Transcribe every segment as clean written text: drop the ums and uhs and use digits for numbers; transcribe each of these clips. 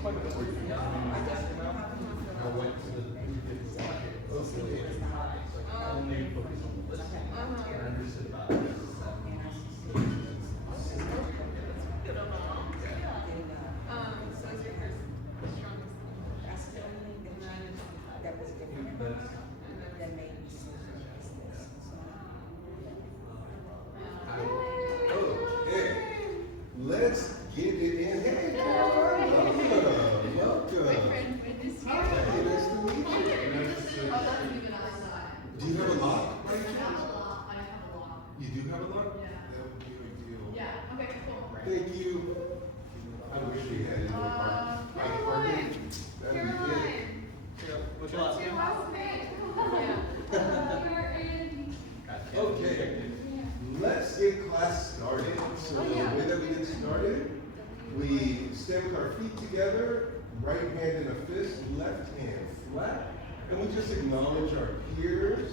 quite a bit work. I went to the only focus on the listening. And I understood about it. So is your first strongest? That was different. That made me so Okay, let's get it in. Hey, Caroline, welcome. Hi, nice to meet you. Do you have a lock? I have a lot. You do have a lock? Yeah. That would be ideal. Yeah, okay, cool. Thank you. I wish we had it. Caroline. That'd be good. Which one? Okay, let's get class started. So the way that we get started, we stand with our feet together, right hand in a fist, left hand flat, and we just acknowledge our peers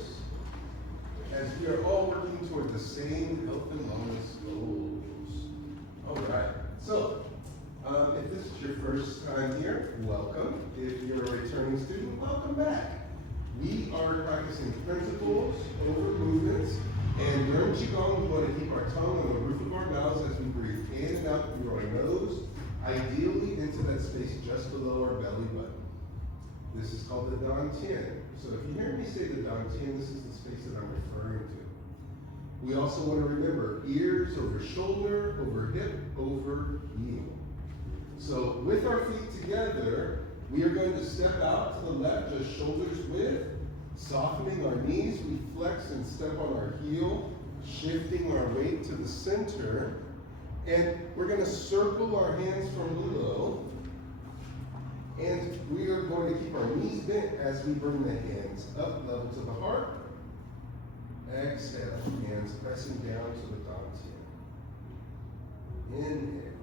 as we are all working toward the same health and wellness goals. All right, so if this is your first time here, welcome. If you're a returning student, welcome back. We are practicing principles over movements, and during Qigong, we want to keep our tongue on the roof of our mouths as we breathe in and out through our nose, ideally into that space just below our belly button. This is called the dantian. So if you hear me say the dantian, this is the space that I'm referring to. We also want to remember ears over shoulder, over hip, over heel. So with our feet together, we are going to step out to the left, just shoulders width, softening our knees. We flex and step on our heel, shifting our weight to the center. And we're going to circle our hands from below. And we are going to keep our knees bent as we bring the hands up level to the heart. Exhale, hands pressing down to the dantian. Inhale.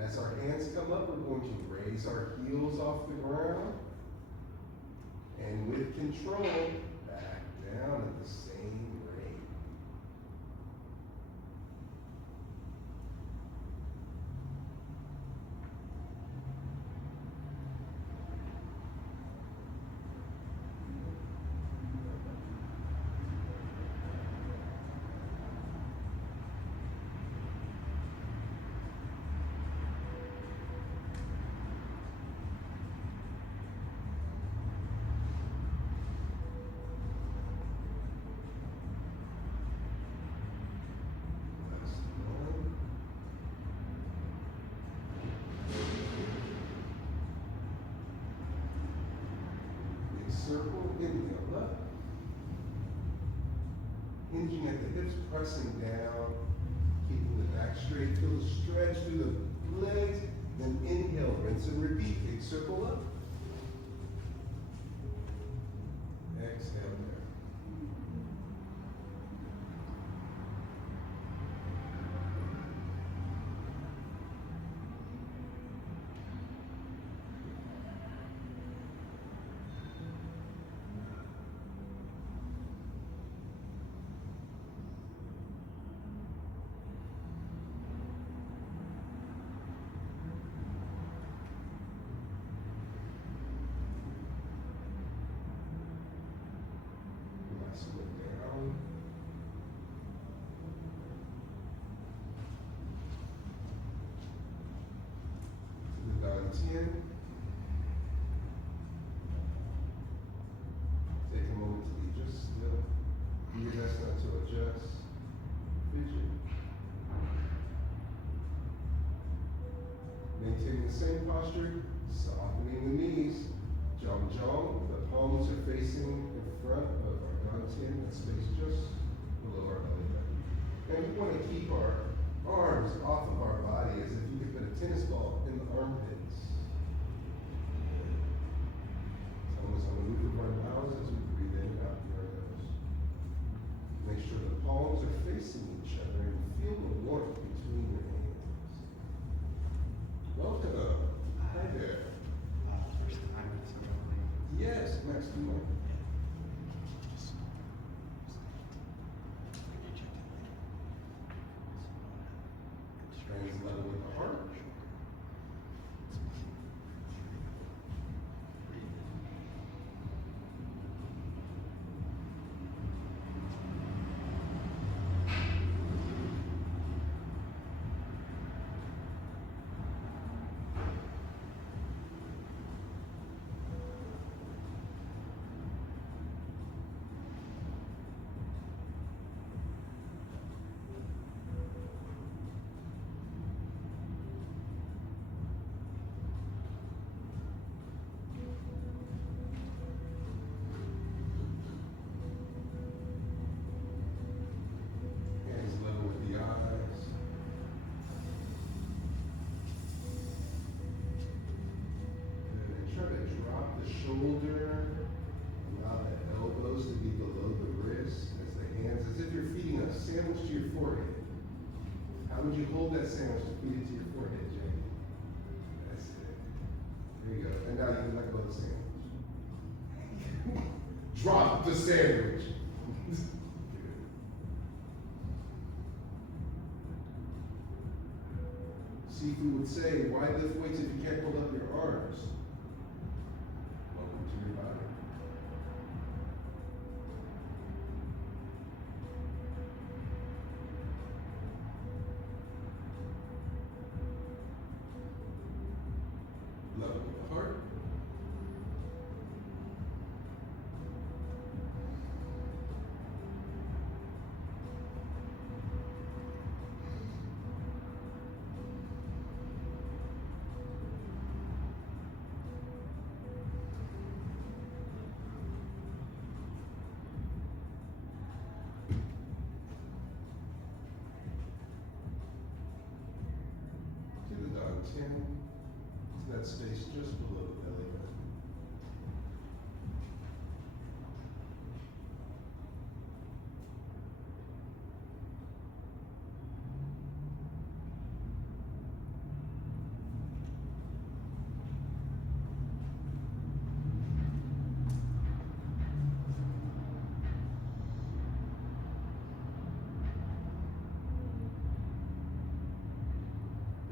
As our hands come up, we're going to raise our heels off the ground. And with control, back down at the same rate. Circle, inhale up. Hinging at the hips, pressing down, keeping the back straight. Feel the stretch through the legs. Then inhale, rinse and repeat. Big circle up. Exhale there. Dantian. Take a moment to be just still. Do your best not to adjust. Fidget. Maintaining the same posture, softening the knees. Zhuang Zhuang, the palms are facing in front of our dantian, that space just below our belly button. And we want palms are facing each other and feel the warmth between your hands. Welcome. Hi there. First time with somebody. Yes, Max, come on. Hands level with the heart. Hands level with the eyes. Good. Try to drop the shoulder. Allow the elbows to be below the wrist as the hands, as if you're feeding a sandwich to your forehead. How would you hold that sandwich to feed it to your forehead, Jay? That's it. There you go. And now you can let go of the sandwich. Drop the sandwich. Xiebu would say, why lift weights if you can't hold up your arms? Welcome to your body. Level with the heart. To the dog 10, to that space just below the belly button.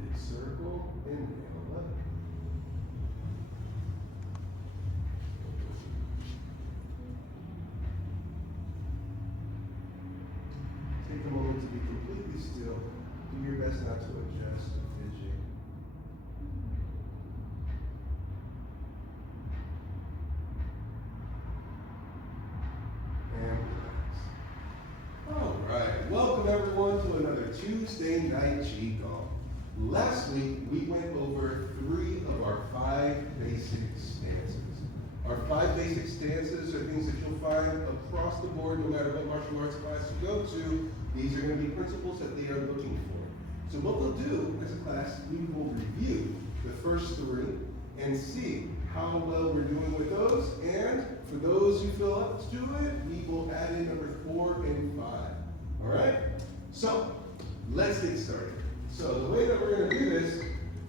Big circle, inhale up. Take a moment to be completely still. Do your best not to adjust or fidget. And relax. All right, welcome everyone to another Tuesday night Qigong. Last week we went over 3 of our 5 basic stances. Our 5 basic stances are things that you'll find across the board no matter what martial arts class you go to. These are going to be principles that they are looking for. So what we'll do as a class, we will review the first 3 and see how well we're doing with those. And for those who feel up to it, we will add in number 4 and 5. All right? So let's get started. So the way that we're going to do this,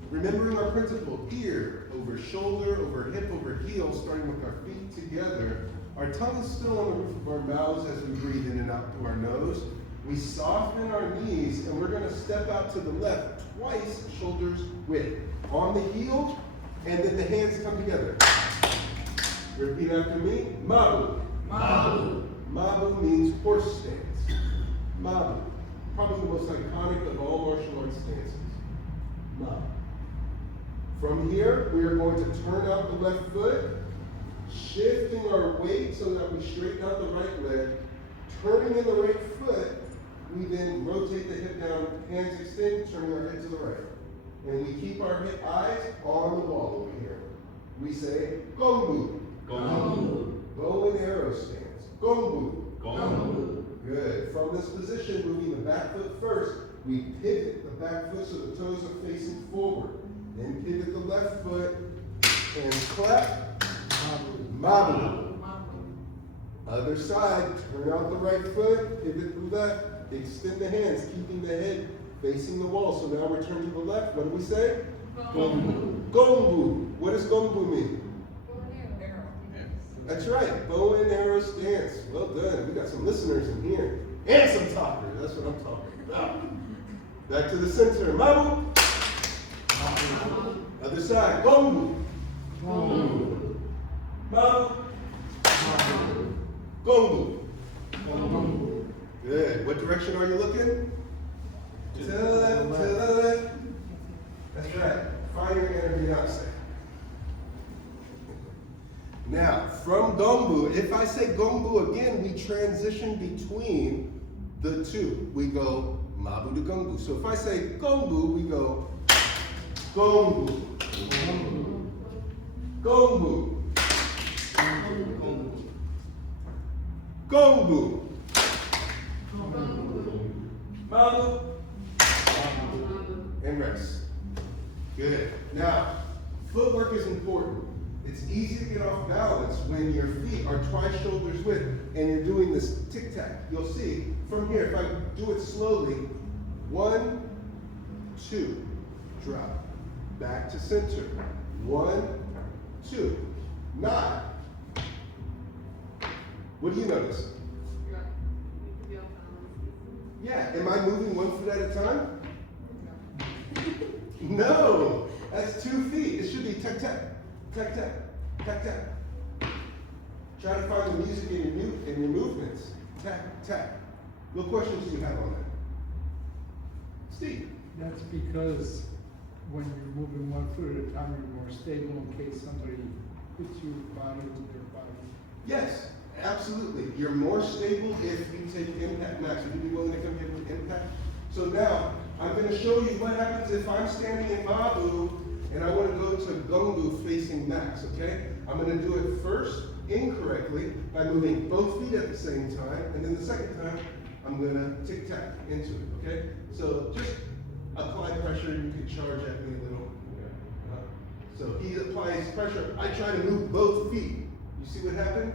remembering our principle, ear over shoulder, over hip, over heel, starting with our feet together. Our tongue is still on the roof of our mouths as we breathe in and out through our nose. We soften our knees, and we're going to step out to the left twice, shoulders width. On the heel, and then the hands come together. Repeat after me. Mabu. Mabu. Mabu means horse stance. Mabu. Probably the most iconic of all martial arts stances. Mabu. From here, we are going to turn out the left foot, shifting our weight so that we straighten out the right leg. Turning in the right foot, we then rotate the hip down, hands extend, turning our head to the right. And we keep our eyes on the wall over here. We say, Gongbu. Gongbu. Bow and arrow stance. Gongbu. Gongbu. Good. From this position, moving the back foot first, we pivot the back foot so the toes are facing forward. Then pivot the left foot and clap. Mabu. Other side, turn out the right foot, pivot the left, Extend the hands, keeping the head facing the wall. So now return to the left. What do we say? Gongbu. Gongbu. What does Gongbu mean? That's right, bow and arrow stance. Well done. We got some listeners in here. And some talkers. That's what I'm talking about. Back to the center. Mabu. Other side. Gongbu. Mabu. Gongbu. Good. What direction are you looking? To the left, to the left. That's right. Find your inner Beyonce. Now, from Gongbu, if I say Gongbu again, we transition between the two. We go Mabu to Gongbu. So if I say Gongbu, we go Gongbu. Gongbu. Gongbu. Mabu. And rest. Good. Now, footwork is important. It's easy to get off balance when your feet are twice shoulders width and you're doing this tic-tac. You'll see from here, if I do it slowly, 1, 2, drop. Back to center. 1, 2. Nod. What do you notice? Yeah, am I moving 1 foot at a time? No, that's 2 feet. It should be tac-tac, tac-tac, tac-tac. Try to find the music in your movements. Tac-tac. What questions do you have on that? Steve? That's because when you're moving 1 foot at a time, you're more stable in case somebody hits your body with their body. Yes, absolutely. You're more stable if you take impact. Max, would you be willing to come here with impact? So now, I'm going to show you what happens if I'm standing in Mabu and I want to go to Gongbu facing Max, okay? I'm going to do it first incorrectly by moving both feet at the same time, and then the second time, I'm going to tic-tac into it, okay? So just apply pressure. You can charge at me a little. So he applies pressure. I try to move both feet. You see what happened?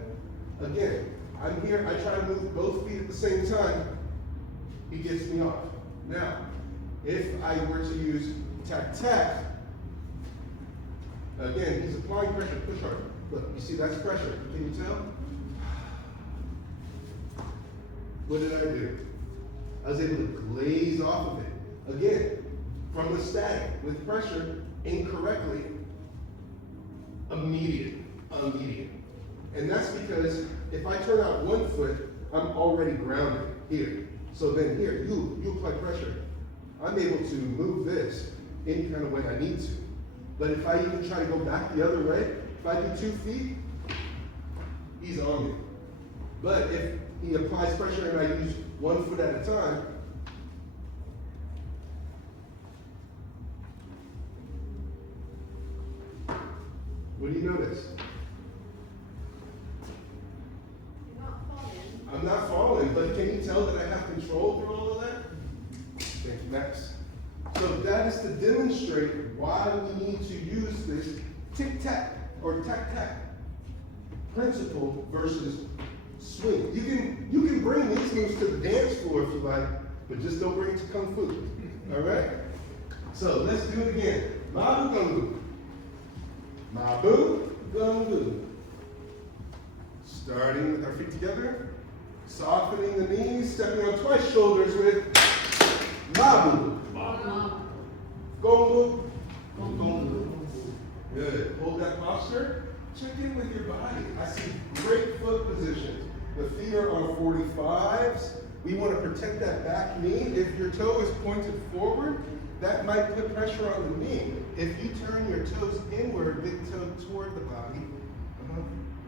Again, I'm here. I try to move both feet at the same time. He gets me off. Now, if I were to use tac-tac, again, he's applying pressure. Push hard. Look, you see that's pressure. Can you tell? What did I do? I was able to glaze off of it. Again, from the static, with pressure, incorrectly, immediate. And that's because if I turn out 1 foot, I'm already grounded here. So then here, you apply pressure. I'm able to move this any kind of way I need to. But if I even try to go back the other way, if I do 2 feet, he's on me. But if he applies pressure and I use 1 foot at a time, what do you notice? You're not falling. I'm not falling, but can you tell that I have control through all of that? Thank you, Max. So that is to demonstrate why we need to use this tic-tac or tac-tac principle versus swing. You can bring these moves to the dance floor if you like, but just don't bring it to Kung Fu. All right? So let's do it again. Mabu Gongbu. Mabu Gongbu. Starting with our feet together, softening the knees, stepping on twice shoulders with Mabu. Gongbu. Gongbu. Good. Hold that posture. Check in with your body. I see great foot positions. The feet are on 45s. We want to protect that back knee. If your toe is pointed forward, that might put pressure on the knee. If you turn your toes inward, big toe toward the body,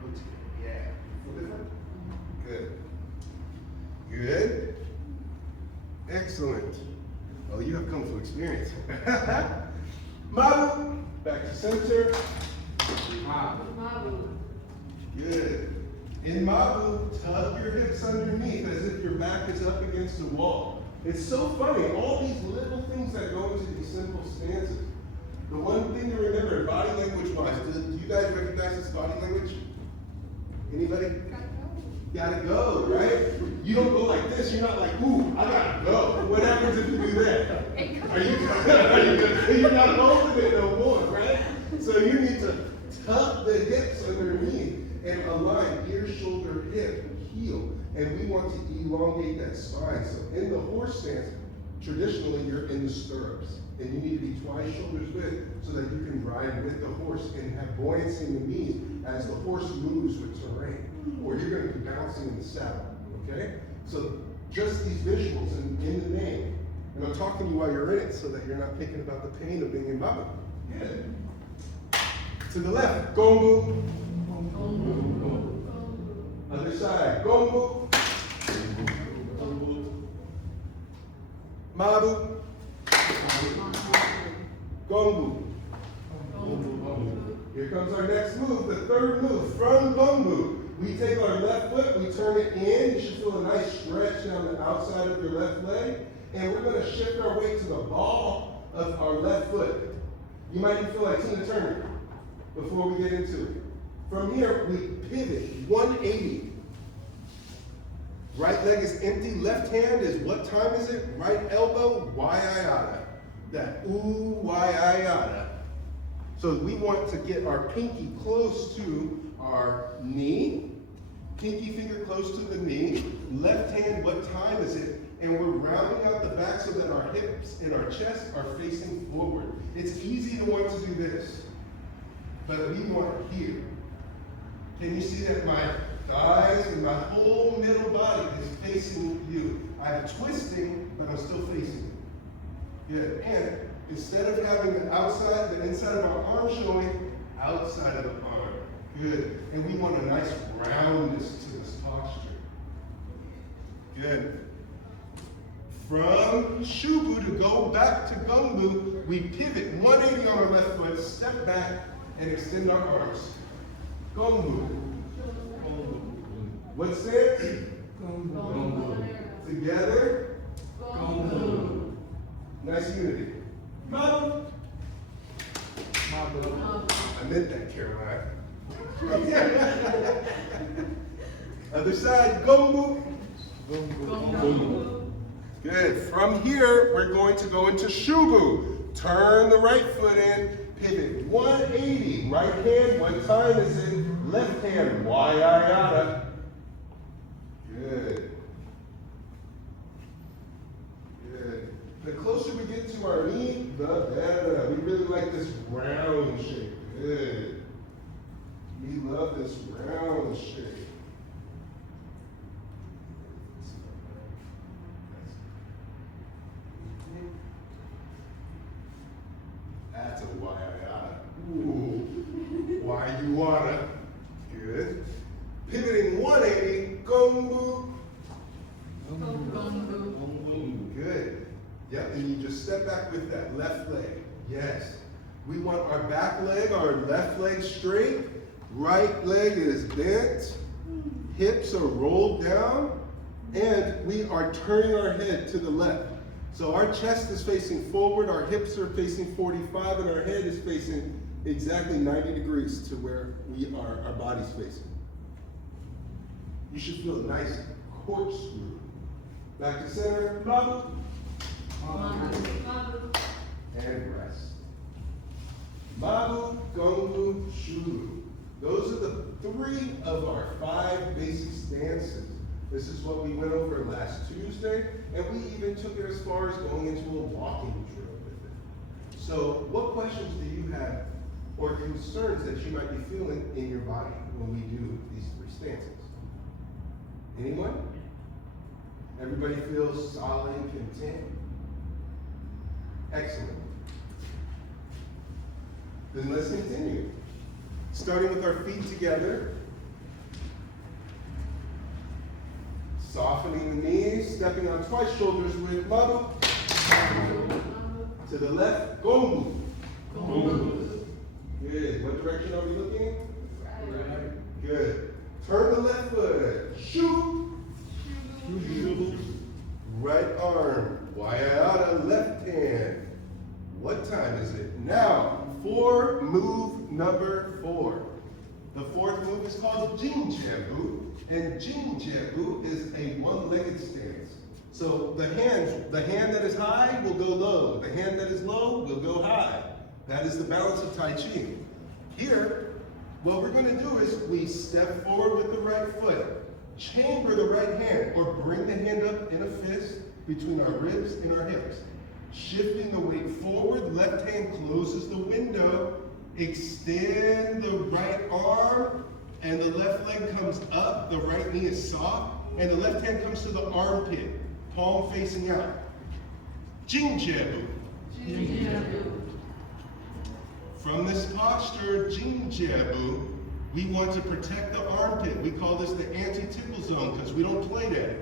rotate. Yeah. Feel different? Good. Good. Excellent. Oh, you have Kung Fu experience. Mabu. Back to center. Mabu. Good. In Mabu, tug your hips underneath as if your back is up against the wall. It's so funny, all these little things that go into these simple stances. The one thing to remember, body language wise, do you guys recognize this body language? Anybody? gotta go, right? You don't go like this. You're not like, ooh, I gotta go. What happens if you do that? You're not holding it no more, right? So you need to tuck the hips underneath and align ear, shoulder, hip, heel. And we want to elongate that spine. So in the horse stance, traditionally you're in the stirrups. And you need to be twice shoulders width so that you can ride with the horse and have buoyancy in the knees as the horse moves with terrain. Or you're going to be bouncing in the saddle, okay? So just these visuals in the name. And I'm talking to you while you're in it so that you're not thinking about the pain of being in Mabu. Good. To the left, Gongbu. Other side, Gongbu. Mabu. Gongbu. Here comes our next move, the third move, from Gongbu. We take our left foot, we turn it in. You should feel a nice stretch down the outside of your left leg. And we're going to shift our weight to the ball of our left foot. You might even feel like Tina Turner before we get into it. From here, we pivot 180. Right leg is empty. Left hand is, what time is it? Right elbow, why-I-yada. That ooh, why-I-yada. So we want to get our pinky close to our knee. Pinky finger close to the knee. Left hand, what time is it? And we're rounding out the back so that our hips and our chest are facing forward. It's easy to want to do this, but we want here. Can you see that my thighs and my whole middle body is facing you? I'm twisting, but I'm still facing you. Good. And instead of having the outside, the inside of our arm showing, outside of the arm. Good. And we want a nice roundness to this posture. Good. From Shubu to go back to Gongbu, we pivot 180 on our left foot, step back, and extend our arms. Gongbu. What's it? Gongbu. Together. Gongbu. Nice unity. Mabu. I meant that, Caroline. Other side, Gongbu. Gongbu. Good. From here, we're going to go into Shubu. Turn the right foot in, pivot 180. Right hand, what time is it? Left hand, why-I-yada. Good. Good. The closer we get to our knee, the better. We really like this round shape. Good. We love this round shape. That's a why-I-yada. Ooh. Why you wanna. Good. Pivoting 180, Gongbu. Gongbu. Good. Yep, and you just step back with that left leg. Yes. We want our back leg, our left leg straight. Right leg is bent. Hips are rolled down. And we are turning our head to the left. So our chest is facing forward, our hips are facing 45, and our head is facing exactly 90 degrees to where our body's facing. You should feel a nice corkscrew. Back to center, Mabu. And rest. Mabu, Gongbu, Shubu. Those are the 3 of our 5 basic stances. This is what we went over last Tuesday, and we even took it as far as going into a walking drill with it. So what questions do you have or concerns that you might be feeling in your body when we do these 3 stances? Anyone? Everybody feels solid and content? Excellent. Then let's continue. Starting with our feet together. Softening the knees, stepping on twice shoulders with Mabu. To the left, Gongbu. Good. What direction are we looking? Right. Good. Turn the left foot. Shubu. Right arm. Why-I-yada, left hand. What time is it? Now, move number 4. The 4th move is called Jin Ji Du Li. And Jin Ji Du is a one-legged stance. So the hand that is high will go low. The hand that is low will go high. That is the balance of Tai Chi. Here, what we're gonna do is we step forward with the right foot, chamber the right hand, or bring the hand up in a fist between our ribs and our hips. Shifting the weight forward, left hand closes the window, extend the right arm, and the left leg comes up, the right knee is soft, and the left hand comes to the armpit, palm facing out. Jin Ji Du. From this posture, Jin Ji Du, we want to protect the armpit. We call this the anti-tickle zone because we don't play that.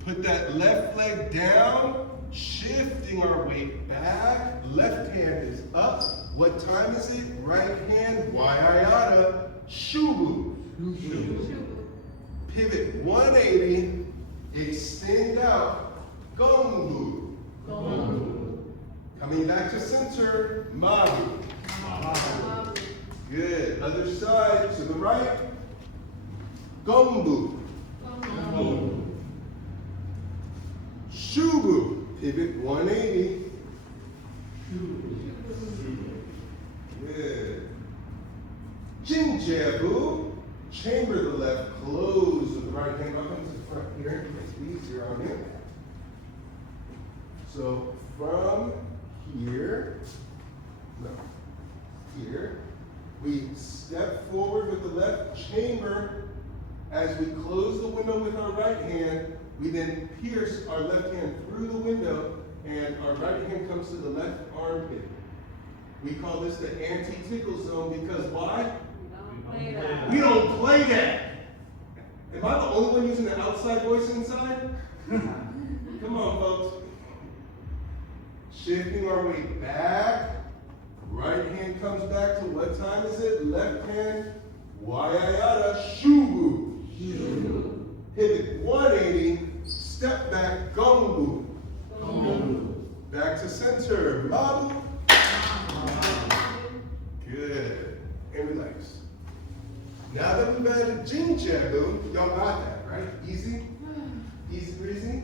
Put that left leg down, shifting our weight back. Left hand is up. What time is it? Right hand, Waiayata, Shubu. Pivot 180, extend out, Gongbu. Coming back to center, Mabu. Good. Other side to the right, Gongbu. Shubu. Pivot 180. Good. Jin Ji Du. Chamber the left, close with the right hand up into the front here. It's easier on you. So from here, here, we step forward with the left chamber. As we close the window with our right hand, we then pierce our left hand through the window, and our right hand comes to the left armpit. We call this the anti-tickle zone because why? We don't play that. Am I the only one using the outside voice inside? Come on, folks. Shifting our weight back. Right hand comes back to what time is it? Left hand, Waiayata, Shubu. Pivot 180, step back, Gongbu. Back to center, Mabu. Good. And relax. Now that we've added Jin Ji Du, y'all got that, right? Easy? Easy breezy?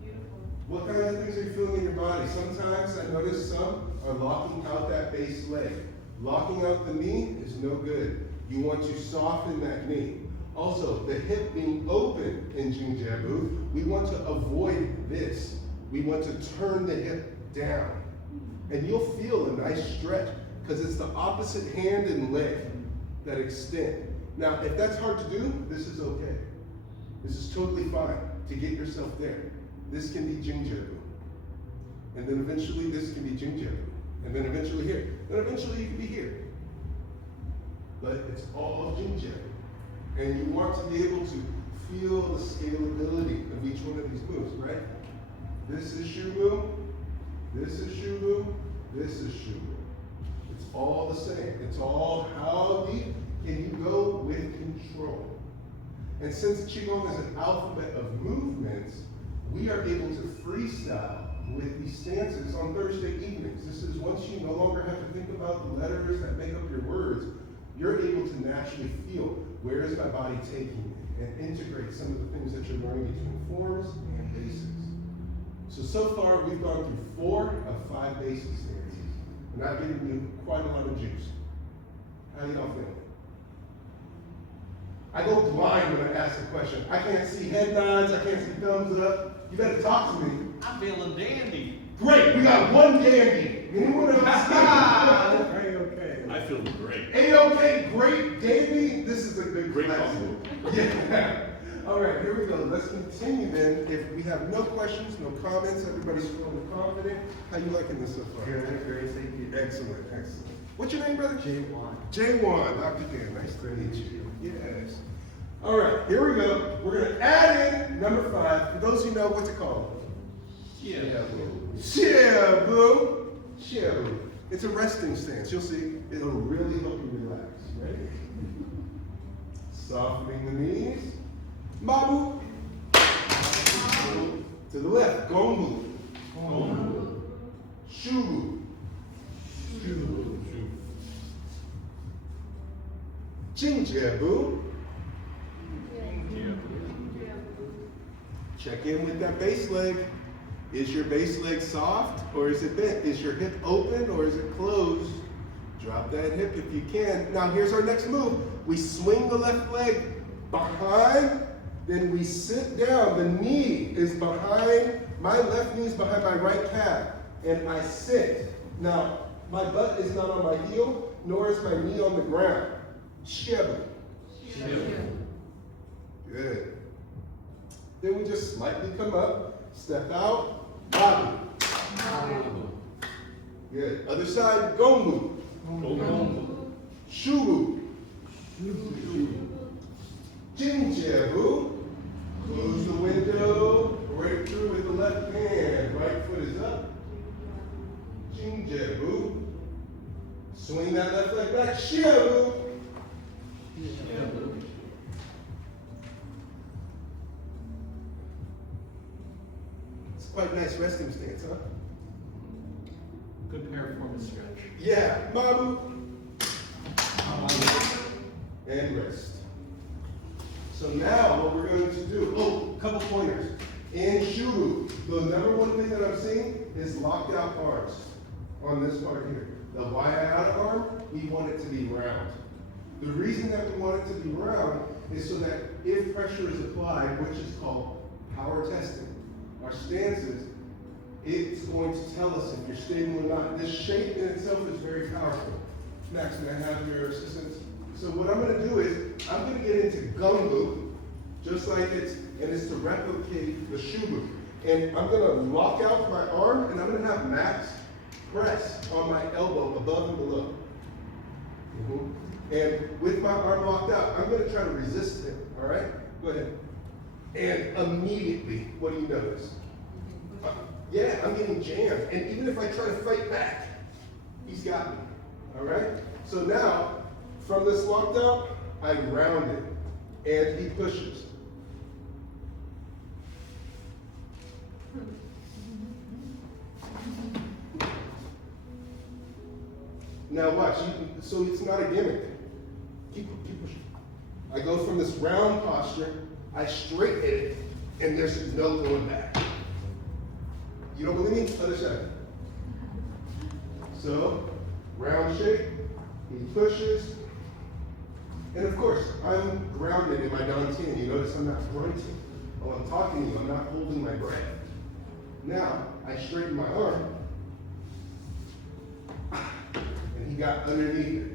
Beautiful. What kind of things are you feeling in your body? Sometimes I notice some are locking out that base leg. Locking out the knee is no good. You want to soften that knee. Also, the hip being open in Jin Ji Du, we want to avoid this. We want to turn the hip down. And you'll feel a nice stretch because it's the opposite hand and leg that extend. Now, if that's hard to do, this is okay. This is totally fine to get yourself there. This can be Jin Ji Du. And then eventually this can be Jin Ji Du. And then eventually here. Then eventually you can be here. But it's all Jin Ji Du. And you want to be able to feel the scalability of each one of these moves, right? This is Shubu. This is Shubu. This is Shubu. It's all the same. It's all how deep can you go with control. And since Qigong is an alphabet of movements, we are able to freestyle with these stances on Thursday evenings. This is once you no longer have to think about the letters that make up your words, you're able to naturally feel where is my body taking me and integrate some of the things that you're learning between forms and basics. So far we've gone through 4 of 5 basic stances. And I've given you quite a lot of juice. How do y'all feel? I go blind when I ask a question. I can't see head nods, I can't see thumbs up. You better talk to me. I'm feeling dandy. Great, we got one dandy. Anyone else? A-okay. I feel great. A-okay, great, Davey. This is a good Great class. combo. Yeah. All right, here we go. Let's continue then. If we have no questions, no comments, everybody's feeling confident. How you liking this so far? Great, thank you. Excellent, excellent. What's your name, brother? J1. J1, Dr. Dan, nice to meet you. Yes. All right, here we go. We're gonna add in number 5. For those who know, what's it called? Xiebu. Xiebu. It's a resting stance. You'll see, it'll really help you relax, right? Softening the knees. Mabu. To the left, Gongbu. Shubu. Jin Ji Du. Check in with that base leg. Is your base leg soft or is it bent? Is your hip open or is it closed? Drop that hip if you can. Now here's our next move. We swing the left leg behind, then we sit down. The knee is behind, my left knee is behind my right calf, and I sit. Now, my butt is not on my heel, nor is my knee on the ground. Xiebu. Good. Then we just slightly come up, step out, Mabu. Good. Other side, Gongbu. Shubu. Jin Ji Du. Close the window, break through with the left hand. Right foot is up. Jin Ji Du. Swing that left leg back. Xiebu. It's quite a nice resting stance, huh? Good piriformis stretch. Yeah. Mabu. And rest. So now what we're going to do, couple pointers. In Shubu, the number one thing that I'm seeing is locked out arms on this part here. The wide-out arm, we want it to be round. The reason that we want it to be round is so that if pressure is applied, which is called power testing, our stances, it's going to tell us if you're stable or not. This shape in itself is very powerful. Max, may I have your assistance? So what I'm going to do is, I'm going to get into Gongbu, just like it's to replicate the Shubu. And I'm going to lock out my arm, and I'm going to have Max press on my elbow above and below. And with my arm locked out, I'm going to try to resist it, all right? Go ahead. And immediately, what do you notice? Yeah, I'm getting jammed. And even if I try to fight back, he's got me, all right? So now, from this locked out, I round it, and he pushes. Now watch, so it's not a gimmick. Keep pushing. I go from this round posture, I straighten it, and there's no going back. You don't believe me? Other side. So, round shape, he pushes, and of course, I'm grounded in my dantian. You notice I'm not grunting. While I'm talking to you, I'm not holding my breath. Now, I straighten my arm, and he got underneath it.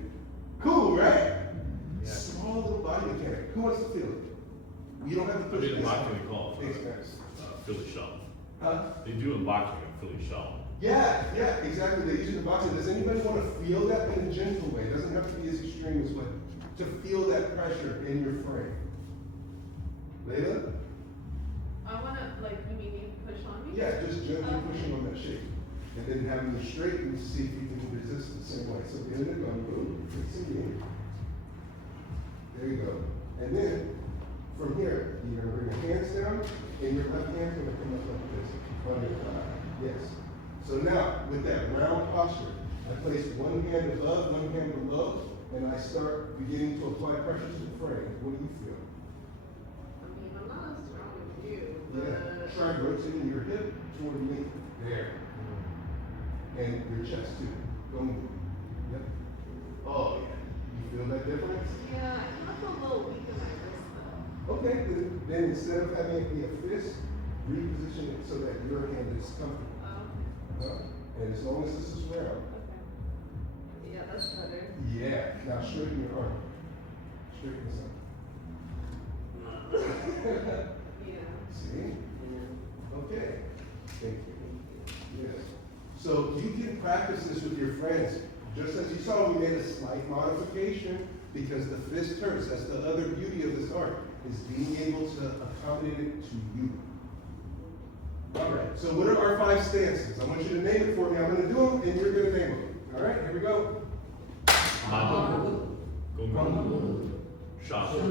Cool, right? Yeah. Small little body mechanic. Who wants to feel it? You don't have to push it. In boxing, they call it Philly shove. Huh? They do in boxing a Philly shove. Yeah, exactly. They use it in boxing. Does anybody want to feel that in a gentle way? It doesn't have to be as extreme as what. To feel that pressure in your frame. Layla? I want to, like, you mean you push on me? Yeah, just gently pushing on that shape. And then having you straighten to see if you can resist the same way. So in the Gongbu, there you go. And then, from here, you're going to bring your hands down, and your left hand's going to come up like this, on your thigh. Yes. So now, with that round posture, I place one hand above, one hand below, and I start beginning to apply pressure to the frame. What do you feel? I mean, I'm not as strong as you, Yeah. but... Try rotating your hip toward me. There. And your chest too. Gongbu. Yep. Oh yeah. You feel that difference? Yeah, I feel a little weak in my wrist though. Okay, then instead of having it be a fist, reposition it so that your hand is comfortable. And as long as this is round. Okay. Yeah, that's better. Yeah. Now straighten your arm. Straighten this up. Yeah. See? Okay. Thank you. Yes. So you can practice this with your friends. Just as you saw, we made a slight modification because the fist hurts. That's the other beauty of this art, is being able to accommodate it to you. All right, so what are our 5 stances? I want you to name it for me. I'm going to do them, and you're going to name them. All right, here we go. Mabu. Gongbu. Shubu.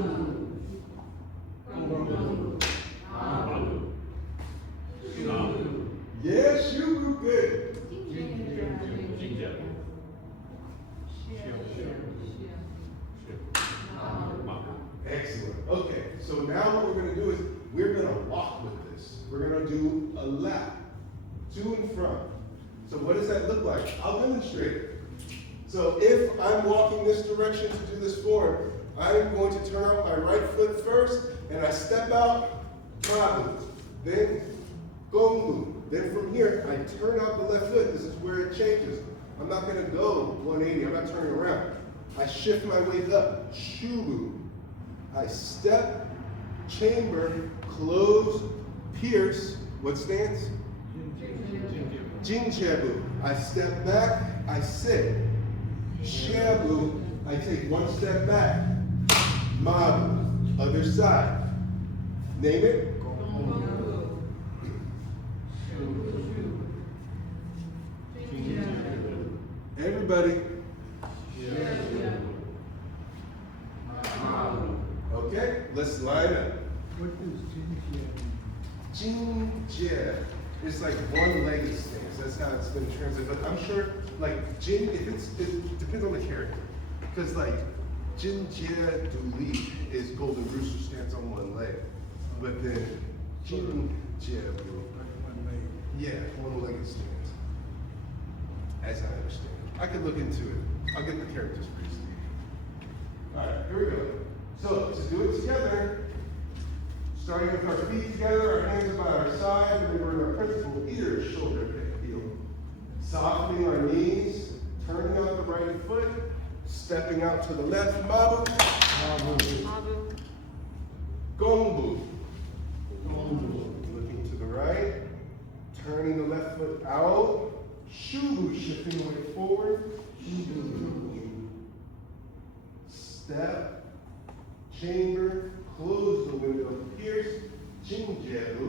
Mabu. Shubu. Yeah, Shubu, good. Jin Ji Du Li. Excellent. Okay, so now what we're going to do is we're going to walk with this. this. We're gonna do a lap, to and from. So what does that look like? I'll demonstrate it. So if I'm walking this direction to do this form, I'm going to turn out my right foot first, and I step out, Mabu, then Gongbu. Then from here, I turn out the left foot. This is where it changes. I'm not gonna go 180, I'm not turning around. I shift my weight up, Shubu. I step, chamber, close, pierce, what stance? Jin Ji Du Li. I step back, I sit. Xiebu, I take one step back. Mabu, other side. Name it. Everybody. Okay, let's line up. What is Jin Ji. It's like one-legged stance. That's how it's been translated. But I'm sure, like Jin, it depends on the character. Because like Jin Ji Du Li is Golden Rooster stance on one leg, but then Jin Ji Du, yeah, one-legged stance. As I understand it, I can look into it. I'll get the characters pretty soon. All right, here we go. So to do it together. Starting with our feet together, our hands by our side, remembering our principle, ear, shoulder, hip, heel. Softening our knees, turning out the right foot, stepping out to the left, Mabu. Mabu. Gongbu. Looking to the right, turning the left foot out. Shubu, shifting the weight forward. Step, chamber, close the window, pierce, Jin Ji Du.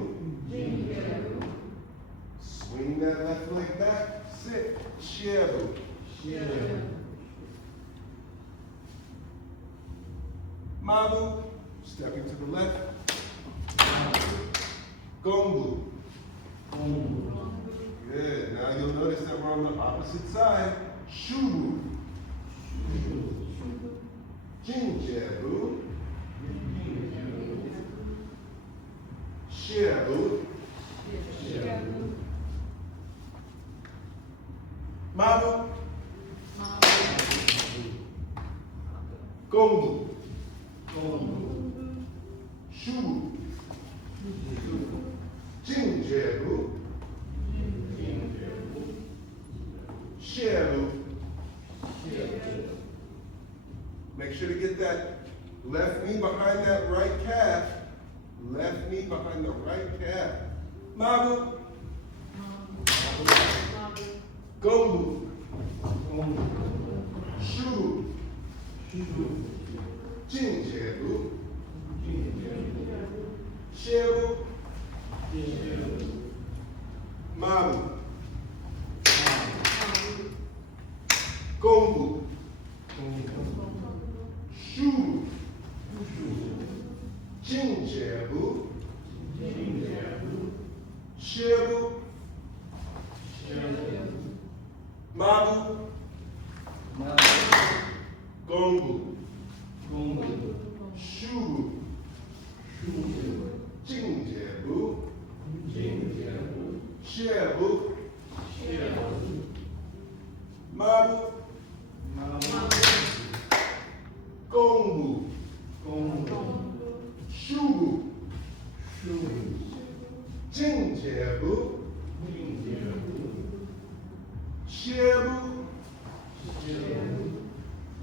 Swing that left leg back, sit, Xiebu. Mabu, stepping to the left. Gongbu. Good, now you'll notice that we're on the opposite side. Shubu. Jin Ji Du. Xiebu. Mabu. Gongbu. Shubu. Jin Ji Du. Xiebu. Make sure to get that left knee behind that right calf. Left knee behind the right calf. Mabu. Gongbu. Shubu. Jin Ji Du. Xiebu. Mabu. Gongbu. Shubu. Jin Ji Du. Xiebu. Mabu. Gongbu. Shubu. Jin Ji Du. Xiebu. Mabu. Gongbu. Shubu. Jin Ji Du. Xiebu.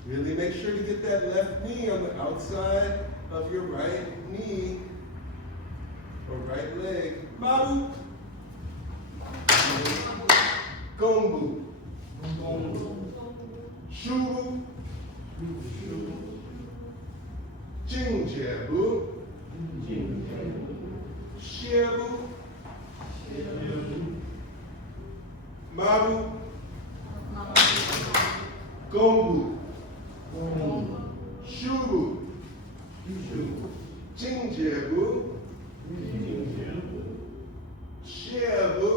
Really make sure to get that left knee on the outside of your right knee or right leg. Mabu. Gongbu. Shubu. Jin Ji Du. Xiebu. Mabu. Gongbu. Shubu. Jin Ji Du. Xiebu.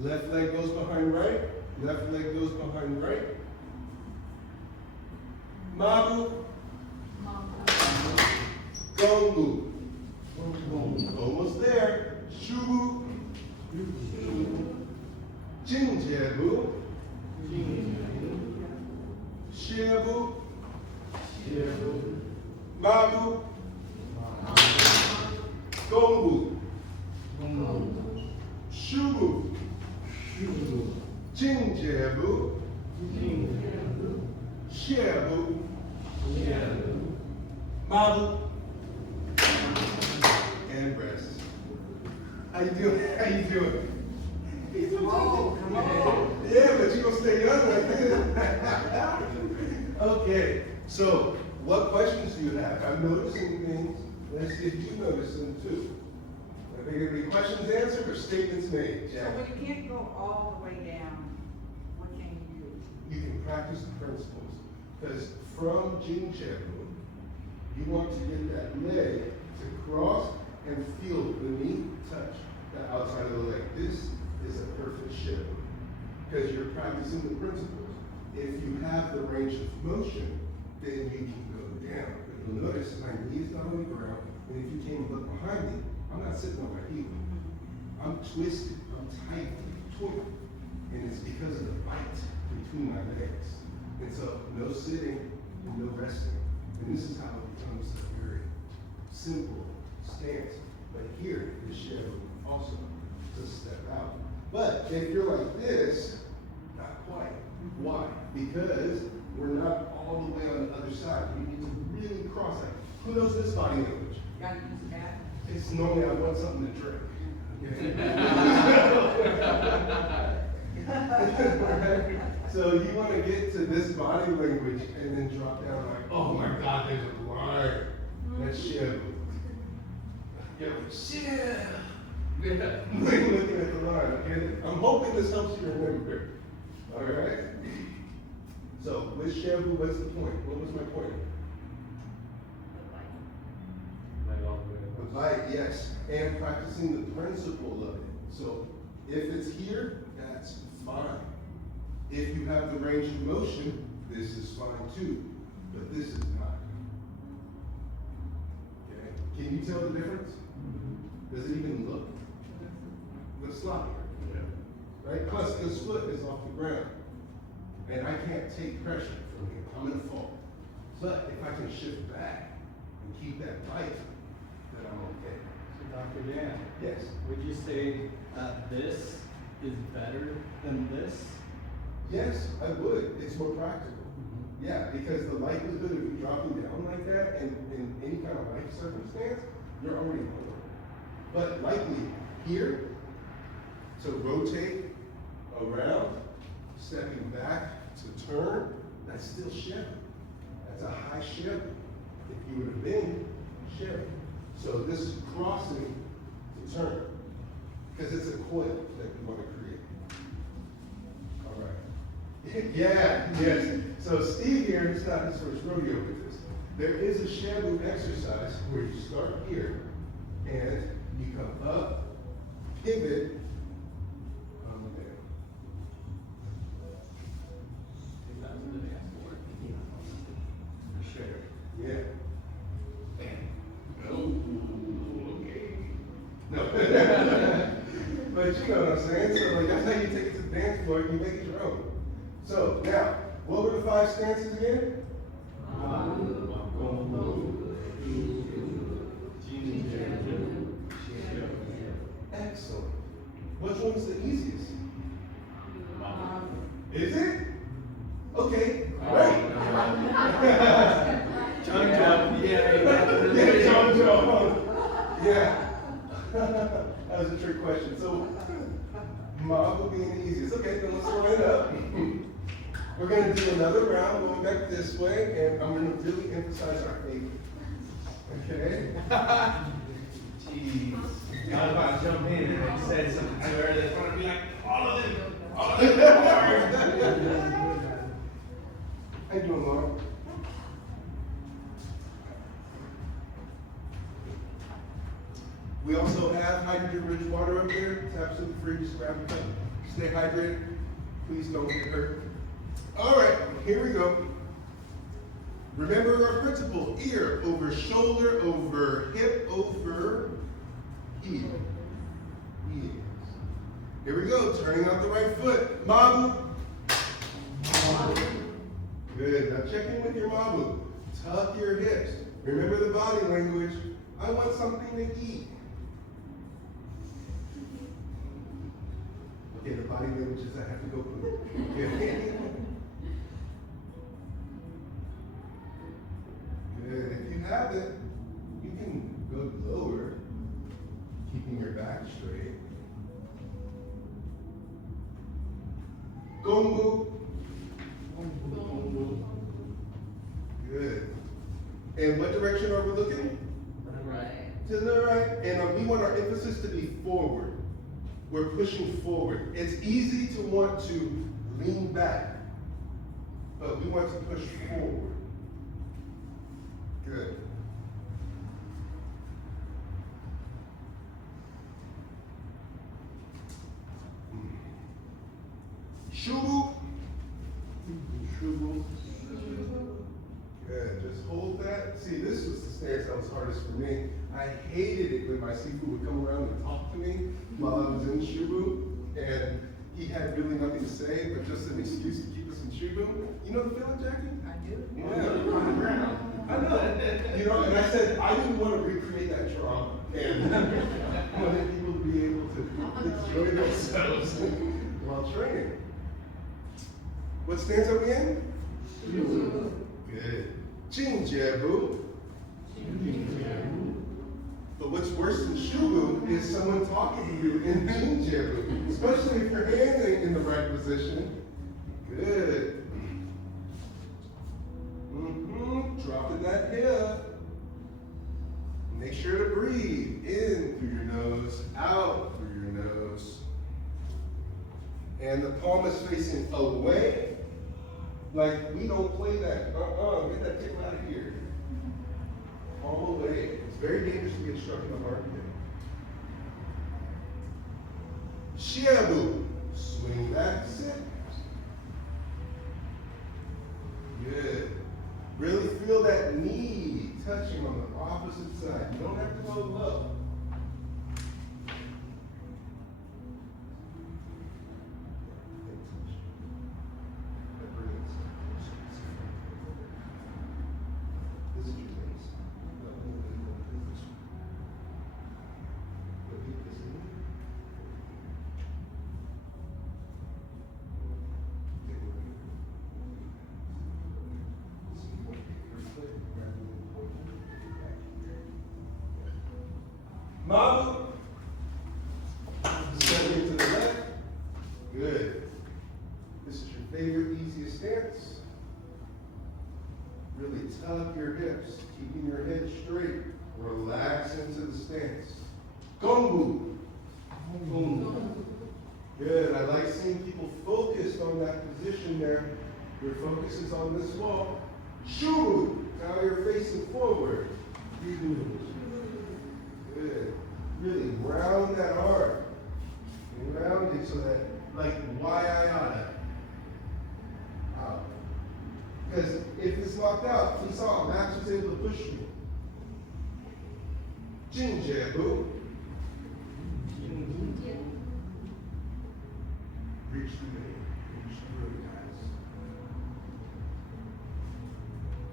Left leg goes behind right. Left leg goes behind right. Mabu. Gongbu. Gongbu. Shubu. Jin Ji Du Li. Xiebu. Mabu. And rest. How you doing? How you doing? Oh, come on. Yeah, but you gonna stay young like this. Okay, so what questions do you have? I'm noticing things. Let's see if you notice them too. Are they gonna be questions answered or statements made? So Jack? when you can't go all the way down, what can you do? You can practice the principles. Because from Jin Ji Du, you want to get that leg to cross and feel the knee touch the outside of the leg. This is a perfect shift. Because you're practicing the principles. If you have the range of motion, then you can go down. But you'll notice my knee is not on the ground, and if you came and look behind me, I'm not sitting on my heel. I'm twisted, I'm tight, twisted. And it's because of the bite between my legs. And so, no sitting and no resting. And this is how it becomes a very simple stance. But here, the shadow also to step out. But if you're like this, not quite. Why? Because we're not all the way on the other side. We need to really cross that. Who knows this body language? Gotta use that. It's normally I want something to drink. So you want to get to this body language and then drop down like, oh my God, there's a line. That's Xiebu. Yeah, Xiebu. Looking at the line, okay? I'm hoping this helps you remember. All right? So with Xiebu, what's the point? What was my point? The light, yes. And practicing the principle of it. So if it's here, that's fine. If you have the range of motion, this is fine too. But this is not. Okay? Can you tell the difference? Does it even look? The slot here. Right? Plus this foot is off the ground. And I can't take pressure from here. I'm gonna fall. But if I can shift back and keep that bite, then I'm okay. So Dr. Dan, Yes. would you say this is better than this? Yes, I would. It's more practical. Yeah, because the likelihood of you dropping down like that in any kind of life circumstance, you're already lower. But likely here, to rotate around, stepping back to turn, that's still shift. That's a high shift. If you would have been shift. So this is crossing to turn. Because it's a coil that we want to create. All right. Yeah, yes. So Steve here, it's not his first rodeo with this. There is a Xiebu exercise where you start here and you come up, pivot, come down. That was the dance for it. For sure. Yeah. Okay. No. But you know what I'm saying? So like that's how you take it to the dance floor, you make it your own. So now, what were the 5 stances again? Excellent. Which one's the easiest? Is it? Okay, great. John John, Yeah, John John. Yeah. That was a trick question. So, Mabu being the easiest. Okay, then let's line up. We're going to do another round going back this way, and I'm going to really emphasize our favorite. Okay? Jeez. I was about to jump in and I said something to her that's gonna be like, all of them are. How you doing, Laura? We also have hydrogen-rich water up there. It's absolutely free. Just grab a cup. Stay hydrated. Please don't get hurt. All right, here we go. Remember our principle: ear over shoulder, over hip, over heel. Yes. Here we go. Turning out the right foot. Mabu. Good. Now check in with your Mabu. Tuck your hips. Remember the body language. I want something to eat. Okay, the body language is I have to go poop. Okay. Good. If you have it, you can go lower, keeping your back straight. Gongbu. Good. And what direction are we looking? Right. To the right. And we want our emphasis to be forward. We're pushing forward. It's easy to want to lean back, but we want to push forward. Good. Shubu. Shubu. Good. Just hold that. See, this was the stance that was hardest for me. I hated it when my Xiebu would come around and talk to me while I was in Shubu, and he had really nothing to say, but just an excuse to keep us in Shubu. You know the feeling, Jackie? I do. Yeah. On the ground. I know. You know, and I said I didn't want to recreate that trauma, and I wanted people to be able to enjoy themselves while training. What stance are we in? Good. Jin Ji Du Li. But what's worse than Shubu is someone talking to you in Jin Ji Du Li, especially if your hands ain't in the right position. Good. Dropping that hip. Make sure to breathe in through your nose, out through your nose. And the palm is facing away. Like, we don't play that. Get that tip out of here. Palm away. It's very dangerous to get struck in the armpit. Xiebu. Swing back, sit. Good. Really feel that knee touching on the opposite side. You don't have to go low. This is your face. Mabu. Stepping to the left. Good. This is your favorite, easiest stance. Really tuck your hips, keeping your head straight. Relax into the stance. Gongbu. Good. I like seeing people focused on that position there. Your focus is on this wall. Shubu. Now you're facing forward. Good. Really round that arm. And round it so that, like, why out. Because if it's locked out, we saw Max was able to push me. Jin Ji Du. Reach through the knee. Reach through the guys.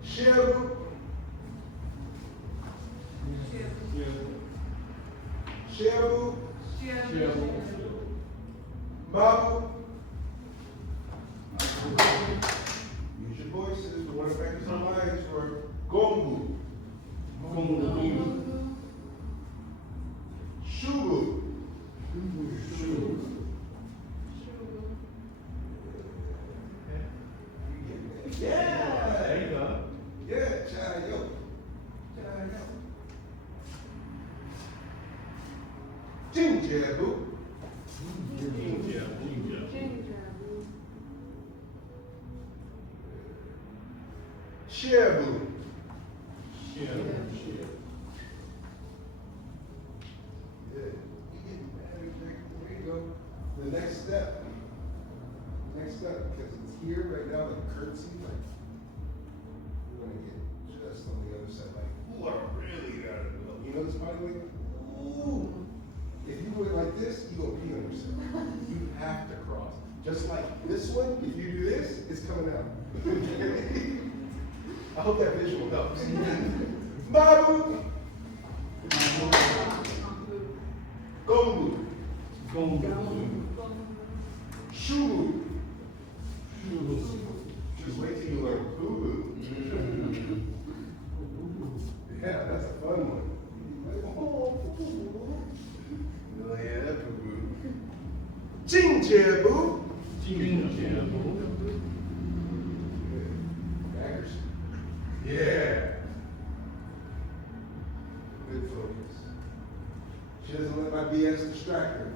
Xiebu. Xiebu. Mabu. Use your voices. We want to practice our minds for Gongbu. Shubu. Yeah. There you go. Yeah, Chayo. Jin Ji Du. Xiebu. Good. There you go. The next step. Because it's here right now, like curtsy, like we want to get just on the other side, like, ooh, I really gotta go. You know this body weight? Ooh. If you went like this, you gonna pee on yourself. You have to cross. Just like this one, if you do this, it's coming out. I hope that visual helps. Mabu. Gongbu. Shubu. Just wait till you learn boo-boo. Yeah, that's a fun one. Oh yeah, boo-boo. Jin Ji Du. Baggers. Yeah. Good focus. She doesn't let my BS distract her.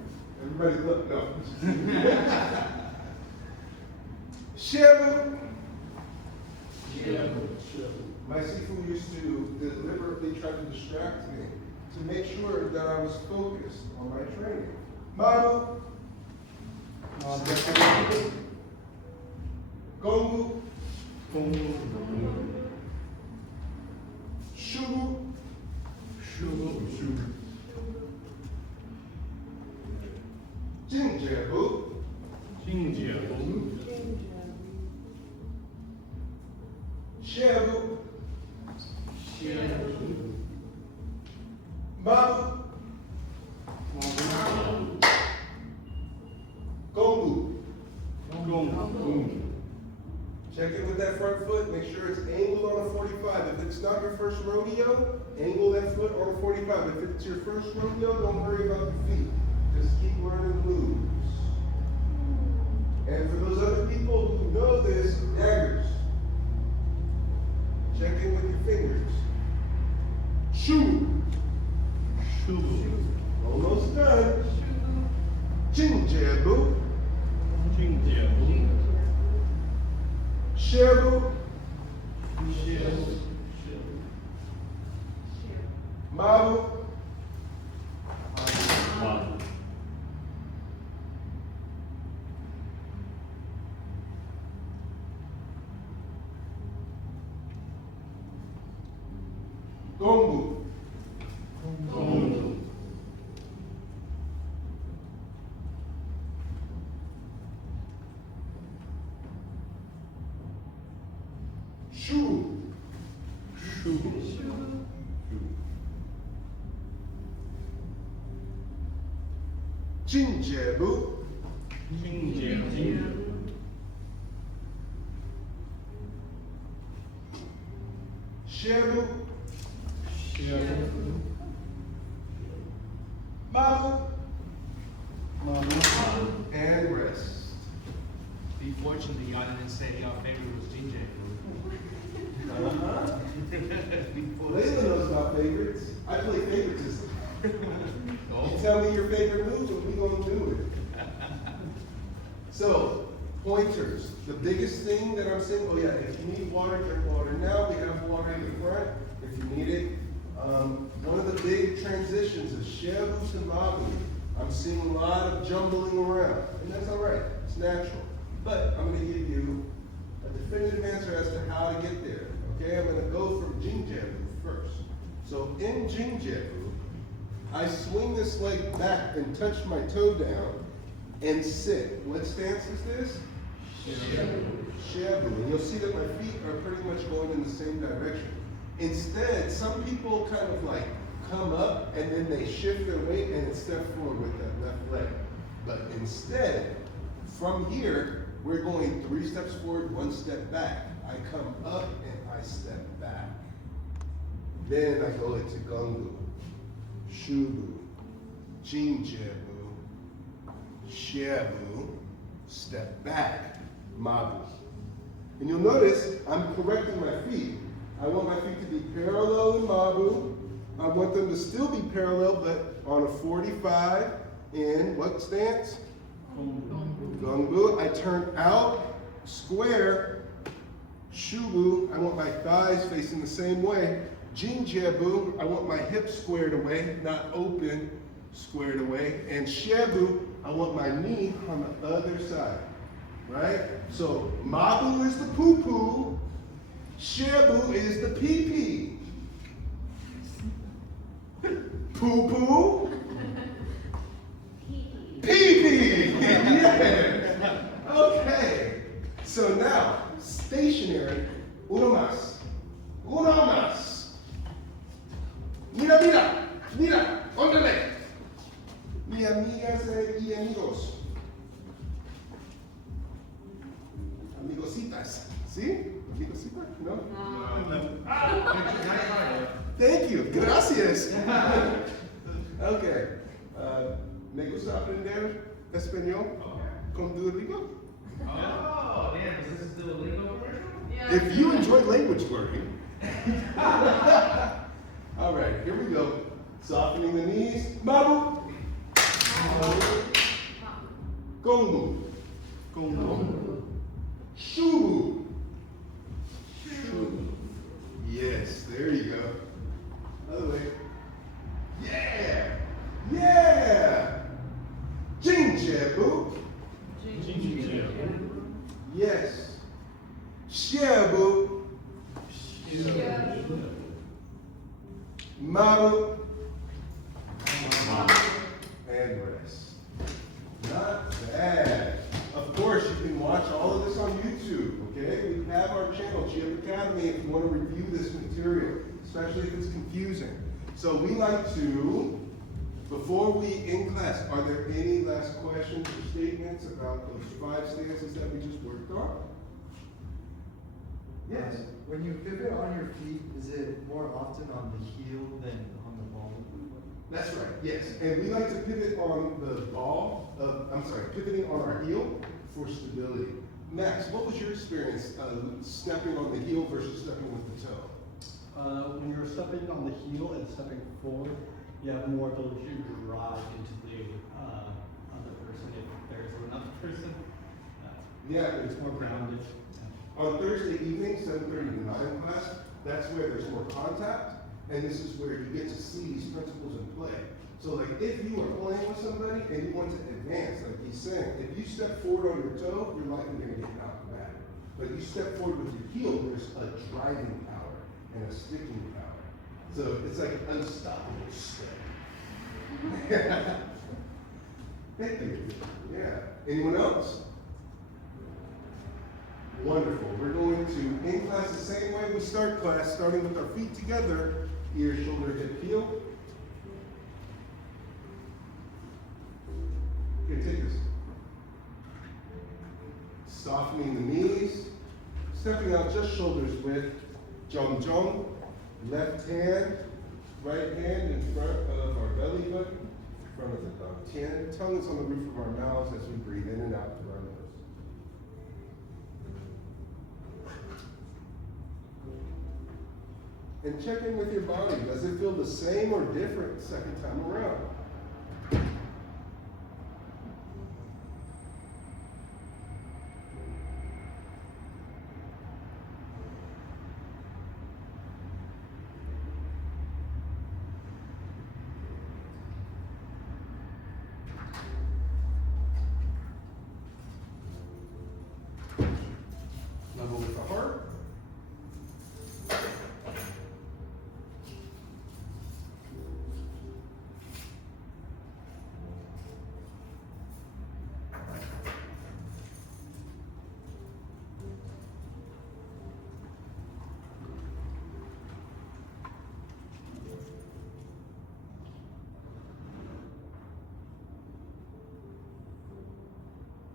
Everybody look, no. Xiebu. My Sifu used to deliberately try to distract me to make sure that I was focused on my training. Mabu. Gongbu. Shubu. Jin Ji Du. Xiebu. Mabu. Gongbu. Check in with that front foot. Make sure it's angled on a 45. If it's not your first rodeo, angle that foot on a 45. If it's your first rodeo, don't worry about the feet. Just keep learning moves. And for those other people who know this, daggers. Check in with your fingers. Shubu. Almost done. Jin Ji Du. Xiebu. Mabu. Gongbu. Shubu. Jin Ji Du. Xiebu. Mabu. And rest. Be fortunate y'all didn't say y'all favorite was Jin Ji Uh-huh. Du. Layla knows about favorites. I play favoritism. You tell me your favorite moves and we gonna do it. So, pointers. The biggest thing that I'm saying, oh yeah, if you need water, drink water. Now we have water in the front if you need it. One of the big transitions is Xiebu to Mabu. I'm seeing a lot of jumbling around, and that's all right. It's natural. But I'm going to give you a definitive answer as to how to get there. Okay, I'm going to go from Jin Ji Du first. So in Jin Ji Du, I swing this leg back and touch my toe down and sit. What stance is this? Xiebu. And you'll see that my feet are pretty much going in the same direction. Instead, some people kind of like come up and then they shift their weight and step forward with that left leg. But instead, from here, we're going 3 steps forward, 1 step back. I come up and I step back. Then I go into Gongbu, Shubu, Jin Ji Du, Xiebu, step back, Mabu. And you'll notice I'm correcting my feet. I want my feet to be parallel in Mabu. I want them to still be parallel, but on a 45 in what stance? Gongbu. I turn out, square, Shubu. I want my thighs facing the same way. Jin Ji Du. I want my hips squared away, not open, squared away. And Xiebu. I want my knee on the other side. Right? So Mabu is the poo-poo. Xiebu is the pee-pee. Poo-poo. Pee-pee. Yeah. Okay. So now, stationary. Uno más. Uno más. Mira, mira. Mira. Óndale. Mi amigas y amigos. Gracias. Okay. ¿Me gusta aprender español con Duolingo? Oh, damn, is this still a Duolingo commercial? Yeah. If you enjoy language learning. All right, here we go. Softening the knees. Mabu. Gongbu. Gongbu. Shubu. Shubu. Yes, there you go. Other way. Yeah. Yeah. Jin Ji Du. Yes. Xiebu. Mabu. And rest. Not bad. Of course, you can watch all of this on YouTube, okay? We have our channel, Qigong Academy, if you want to review this material, especially if it's confusing. So we like to, before we end class, are there any last questions or statements about those 5 stances that we just worked on? Yes. When you pivot on your feet, is it more often on the heel than on the ball? That's right, yes. And we like to pivot on the pivoting on our heel for stability. Max, what was your experience stepping on the heel versus stepping with the toe? When you're stepping on the heel and stepping forward, you have more ability to drive into the other person if there's another person. Yeah, It's more grounded. on Thursday evening, 7:30 to 9 class, that's where there's more contact, and this is where you get to see these principles in play. So like if you are playing with somebody and you want to advance, like he's saying, if you step forward on your toe, you're likely gonna get knocked back. But you step forward with your heel, there's a driving power and a sticking power. So it's like an unstoppable step. Thank you. Yeah. Anyone else? Wonderful. We're going to end class the same way we start class, starting with our feet together, ear, shoulder, hip, heel. Here, take this. Softening the knees, stepping out just shoulders width. Zhang Zhang, left hand, right hand in front of our belly button, in front of the tongue. Tongue is on the roof of our mouths as we breathe in and out through our nose. And check in with your body. Does it feel the same or different the second time around? Level with the heart.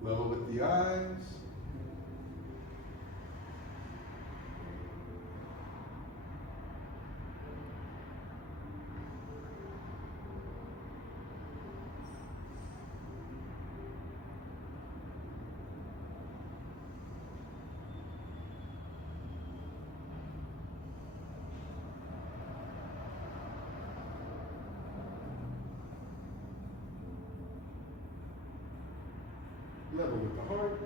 Level with the eyes. Level with the heart.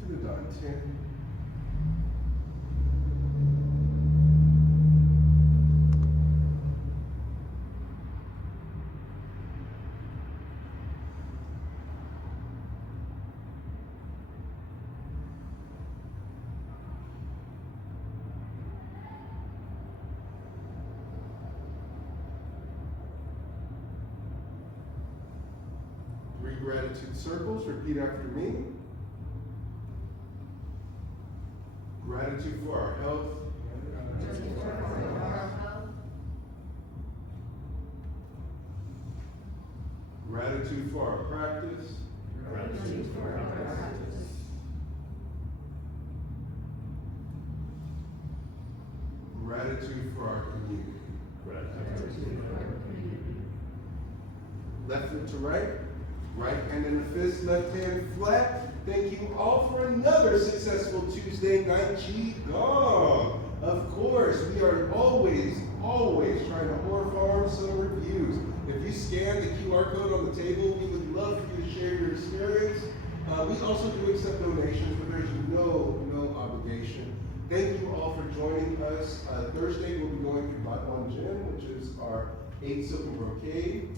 To the dot 10. 3 gratitude circles. Repeat after me. Gratitude for our health. Gratitude for our practice. Gratitude for our practice. Gratitude for our community. Gratitude for our community. Left foot to right. Right hand in the fist, left hand flat. Thank you all for another successful Tuesday night Qigong. Of course, we are always trying to whore farm some reviews. If you scan the QR code on the table, we would love for you to share your experience. We also do accept donations, but there's no obligation. Thank you all for joining us. Thursday, we'll be going to Batuan Gym, which is our 8 silken brocade.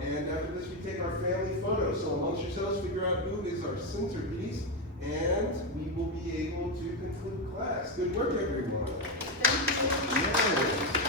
And after this, we take our family photo. So amongst yourselves, figure out who is our centerpiece, and we will be able to conclude class. Good work, everyone. Thank you. Yes.